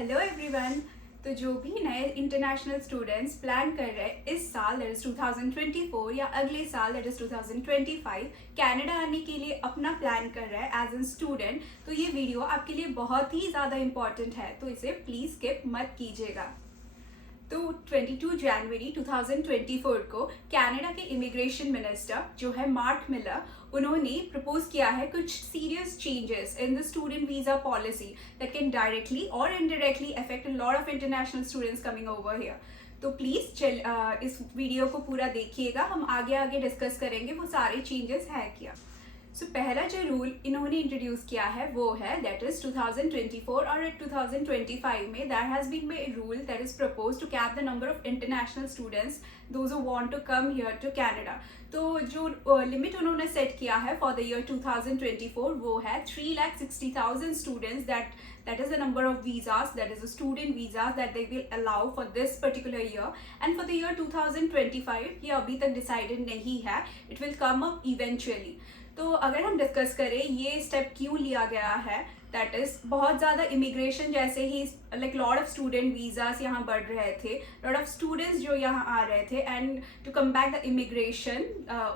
Hello everyone. तो जो भी नए इंटरनेशनल स्टूडेंट्स प्लान कर रहे हैं इस साल दैट इज 2024 या अगले साल दैट इज 2025 कनाडा आने के लिए अपना प्लान कर रहा है एज एन स्टूडेंट, तो ये वीडियो आपके लिए बहुत ही ज़्यादा इंपॉर्टेंट है, तो इसे प्लीज़ स्किप मत कीजिएगा। तो 22 जनवरी 2024 को कनाडा के इमिग्रेशन मिनिस्टर जो है मार्क मिलर, उन्होंने प्रपोज किया है कुछ serious changes in the student visa policy that can directly और indirectly affect a lot of international students coming over here. तो प्लीज़ इस वीडियो को पूरा देखिएगा, हम आगे आगे डिस्कस करेंगे वो सारे चेंजेस है क्या। सो पहला जो रूल इन्होंने इंट्रोड्यूस किया है वो है दैट इज 2024 और 2025 में there has been made rule that is propose to cap the number of international students those who want to come here to Canada. तो जो लिमिट उन्होंने सेट किया है फॉर द ईयर 2024 वो है 3,60,000 students that is the number of visas, that is the student visas that they will allow for this particular year. And for the year 2025 ये अभी तक decided नहीं है, it will come up eventually. तो अगर हम डिस्कस करें ये स्टेप क्यों लिया गया है, दैट इज़ बहुत ज़्यादा इमिग्रेशन जैसे ही like lot of student visas यहाँ बढ़ रहे थे, लॉट ऑफ स्टूडेंट्स जो यहाँ आ रहे थे, and to come back the immigration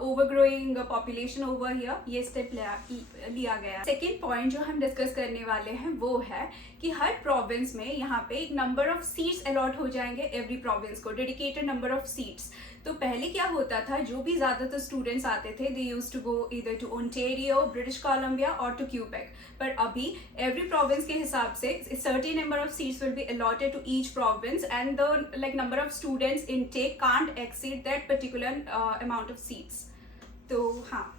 over growing population over here, ये स्टेप लिया गया। सेकेंड पॉइंट जो हम डिस्कस करने वाले हैं वो है कि हर प्रोविंस में यहाँ पे एक नंबर ऑफ सीट्स अलॉट हो जाएंगे, एवरी प्रोविंस को डेडिकेटेड नंबर ऑफ सीट्स। तो पहले क्या होता था, जो भी ज़्यादातर स्टूडेंट्स आते थे they used to go either to Ontario, British Columbia और टू क्यूबेक, पर अभी एवरी प्रोविंस के हिसाब से certain number of seats will be allotted to each province and the like number of students intake can't exceed that particular amount of seats. तो हाँ,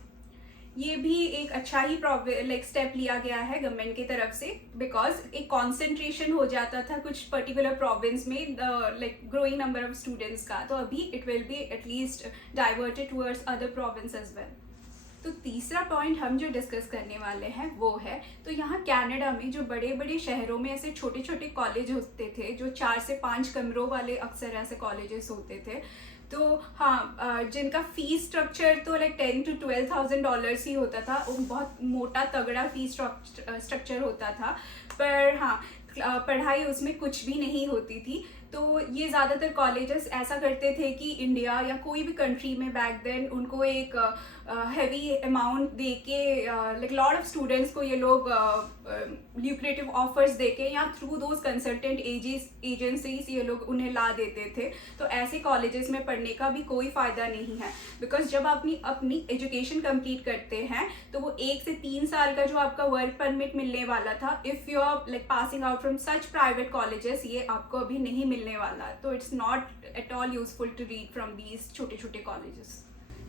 ये भी एक अच्छा ही लाइक स्टेप लिया गया है गवर्नमेंट की तरफ से, बिकॉज एक कॉन्सेंट्रेशन हो जाता था कुछ पर्टिकुलर प्रोविंस में like growing number of students का, तो अभी it will be at least diverted towards other province as well. तो तीसरा पॉइंट हम जो डिस्कस करने वाले हैं वो है, तो यहाँ कनाडा में जो बड़े बड़े शहरों में ऐसे छोटे छोटे कॉलेज होते थे जो 4 से 5 कमरों वाले अक्सर ऐसे कॉलेजेस होते थे, तो हाँ जिनका फीस स्ट्रक्चर तो लाइक $10,000 to $12,000 ही होता था, वो बहुत मोटा तगड़ा फीस स्ट्रक्चर होता था, पर हाँ पढ़ाई उसमें कुछ भी नहीं होती थी। तो ये ज़्यादातर कॉलेजेस ऐसा करते थे कि इंडिया या कोई भी कंट्री में बैक देन उनको एक हैवी अमाउंट दे के लाइक लॉट ऑफ स्टूडेंट्स को ये लोग ल्यूक्रेटिव ऑफर्स दे के या थ्रू दोज कंसल्टेंट एजेंसीज ये लोग उन्हें ला देते थे। तो ऐसे कॉलेजेस में पढ़ने का भी कोई फ़ायदा नहीं है, बिकॉज जब आप अपनी एजुकेशन कंप्लीट करते हैं तो वो 1 से 3 साल का जो आपका वर्क परमिट मिलने वाला था, if you are like passing out from such private colleges, ये आपको अभी नहीं मिलने वाला। तो it's not at all useful to read from these छोटे छोटे कॉलेजेस।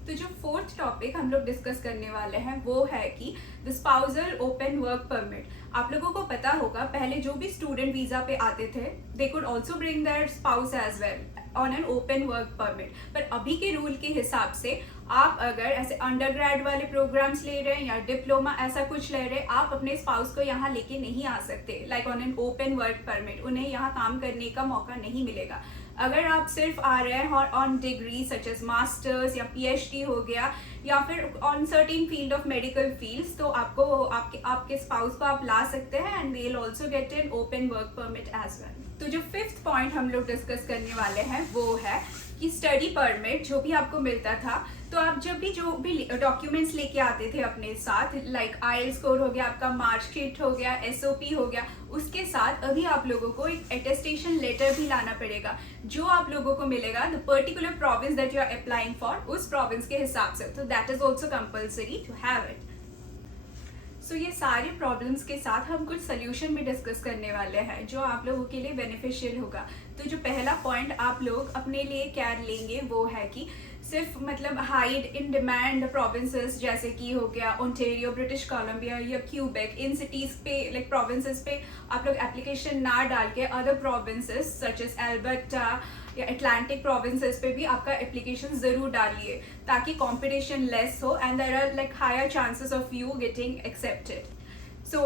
तो जो फोर्थ टॉपिक हम लोग डिस्कस करने वाले हैं वो है कि the spousal open work permit. आप लोगों को पता होगा पहले जो भी स्टूडेंट वीज़ा पे आते थे they could also bring their spouse as well on an open work permit, पर अभी के रूल के हिसाब से आप अगर ऐसे अंडर ग्रेड वाले प्रोग्राम्स ले रहे हैं या डिप्लोमा ऐसा कुछ ले रहे हैं, आप अपने स्पाउस को यहाँ लेके नहीं आ सकते like on an open work permit, उन्हें यहाँ काम करने का मौका नहीं मिलेगा। अगर आप सिर्फ आ रहे हैं और on degree such as masters या PhD हो गया या फिर on certain field of medical fields, तो आपको आपके स्पाउस को आप ला सकते हैं and they will also get an open work permit as well. तो जो फिफ्थ पॉइंट हम लोग डिस्कस करने वाले हैं वो है कि स्टडी परमिट जो भी आपको मिलता था, तो आप जो भी डॉक्यूमेंट्स लेके आते थे अपने साथ, लाइक IELTS स्कोर हो गया, आपका मार्कशीट हो गया, SOP हो गया, उसके साथ अभी आप लोगों को एक अटेस्टेशन लेटर भी लाना पड़ेगा जो आप लोगों को मिलेगा the particular province that you are applying for, उस प्रोविंस के हिसाब से। तो that is also compulsory to have it. So ये सारे प्रॉब्लम्स के साथ हम कुछ सोल्यूशन भी डिस्कस करने वाले हैं जो आप लोगों के लिए बेनिफिशियल होगा। तो जो पहला पॉइंट आप लोग अपने लिए केयर लेंगे वो है कि सिर्फ मतलब हाइड इन डिमांड प्रोविंसेस जैसे कि हो गया ओंटारियो, ब्रिटिश कोलंबिया या क्यूबेक, इन सिटीज़ पे लाइक प्रोविंसेस पे आप लोग एप्लीकेशन ना डाल के other provinces such as Alberta या अटलांटिक प्रोविंसेस पे भी आपका एप्लीकेशन ज़रूर डालिए ताकि कंपटीशन लेस हो and there are like higher chances of you getting accepted. So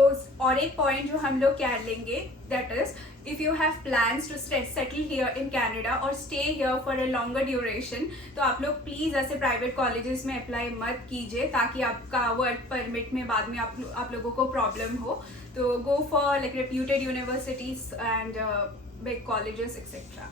और एक पॉइंट जो हम लोग केयर लेंगे that is if you have plans to settle here in Canada or stay here for a longer duration, तो आप लोग please ऐसे प्राइवेट कॉलेजेस में अप्लाई मत कीजिए ताकि आपका वर्क परमिट में बाद में आप लोगों को प्रॉब्लम हो. तो go for like reputed universities and big colleges etcetera.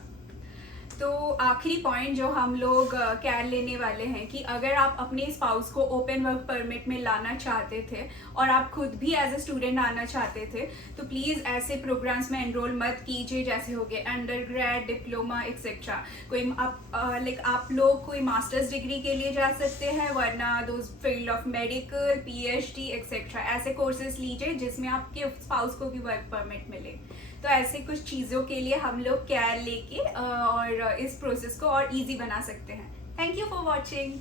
तो आखिरी पॉइंट जो हम लोग कैर लेने वाले हैं कि अगर आप अपने स्पाउस को ओपन वर्क परमिट में लाना चाहते थे और आप खुद भी एज ए स्टूडेंट आना चाहते थे तो प्लीज़ ऐसे प्रोग्राम्स में एनरोल मत कीजिए जैसे हो गए अंडर ग्रेड, डिप्लोमा एक्सेट्रा. कोई आप लोग कोई मास्टर्स डिग्री के लिए जा सकते हैं, वरना दो field of medical, PhD etcetera ऐसे कोर्सेज लीजिए जिसमें आपके स्पाउस को भी वर्क परमिट मिले. तो ऐसे कुछ चीज़ों के लिए हम लोग केयर लेके और इस प्रोसेस को और इजी बना सकते हैं. Thank you for watching.